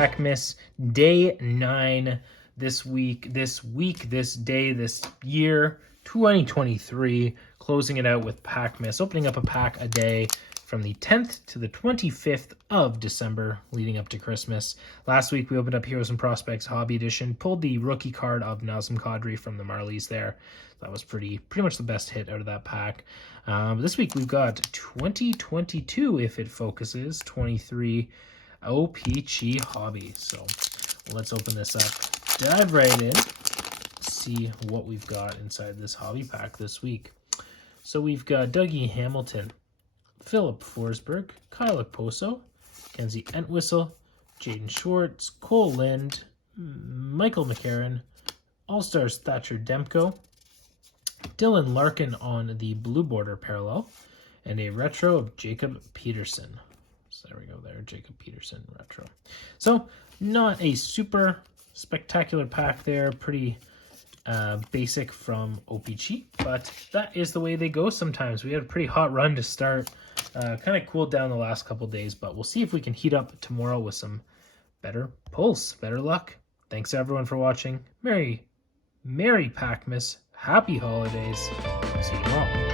Packmas day 9 this week, this day, this year, 2023. Closing it out with Packmas, opening up a pack a day from the 10th to the 25th of December, leading up to Christmas. Last week, we opened up Heroes and Prospects Hobby Edition, pulled the rookie card of Nazem Kadri from the Marlies there. That was pretty much the best hit out of that pack. This week, we've got 2022, if it focuses, 23 OPG Hobby. So let's open this up, dive right in, see what we've got inside this hobby pack this week. So we've got Dougie Hamilton, Philip Forsberg, Kyle Okposo, Kenzie Entwistle, Jaden Schwartz, Cole Lind, Michael McCarron, All-Stars Thatcher Demko, Dylan Larkin on the blue border parallel, and a retro of Jacob Peterson. So there we go there, Jacob Peterson retro. So not a super spectacular pack there, pretty basic from OPG, but that is the way they go sometimes. We had a pretty hot run to start, kind of cooled down the last couple days, but we'll see if we can heat up tomorrow with some better pulls, better luck. Thanks everyone for watching. Merry Packmas, happy holidays. See you tomorrow.